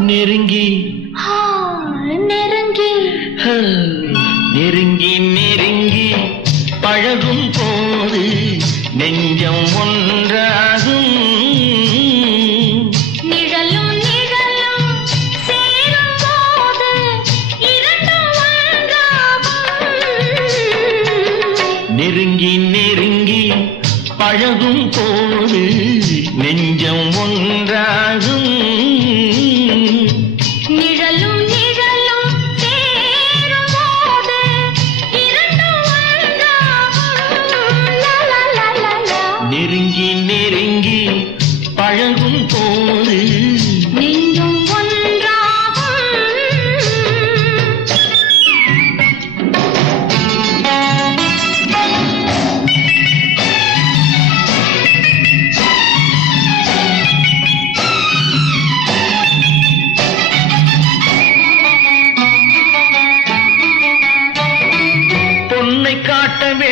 நெருங்கி. நெருங்கி நெருங்கி நெருங்கி பழகும் போது நெஞ்சம் ஒன்று நெருங்கி நெருங்கி பழகும் போது நெஞ்சம் ஒன்றாகும். நிழலும் நிழலும் நெருங்கி நெருங்கி பழகும் போது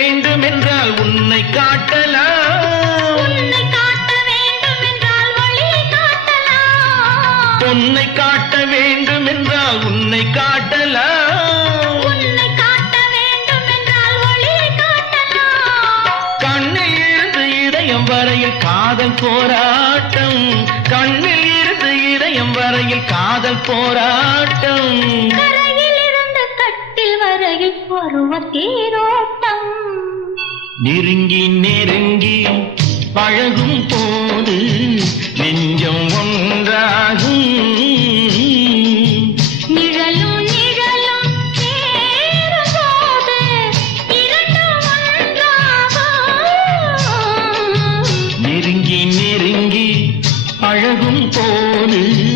வேண்டும் என்றால் உன்னை காட்டலாம். உன்னை காட்ட வேண்டும் என்றால் வழி காட்டலாம். பொன்னை காட்ட வேண்டும் என்றால் உன்னை காட்டலாம். கண்ணில் இருந்து இதயம் வரையில் காதல் போராட்டம். கண்ணில் இருந்து இதயம் வரையில் காதல் போராட்டம். கரையில் இருந்த கட்டில் வரையில் பருவ நெருங்கி நெருங்கி பழகும் போது நெஞ்சம் ஒன்றாகும். நெருங்கி நெருங்கி பழகும் போது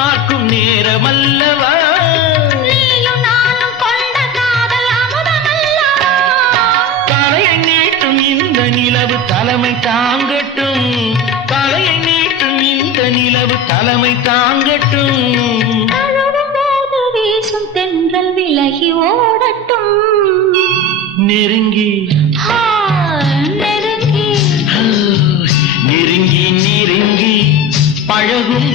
பார்க்கும் நேரமல்லவா? தலையை நீட்டும் இந்த நிலவு தலைமை தாங்கட்டும். தலையை நீட்டும் இந்த நிலவு தலைமை தாங்கட்டும். வீசும் தென்றல் விலகி ஓடட்டும். நெருங்கி. நெருங்கி. நெருங்கி நெருங்கி. பழகும்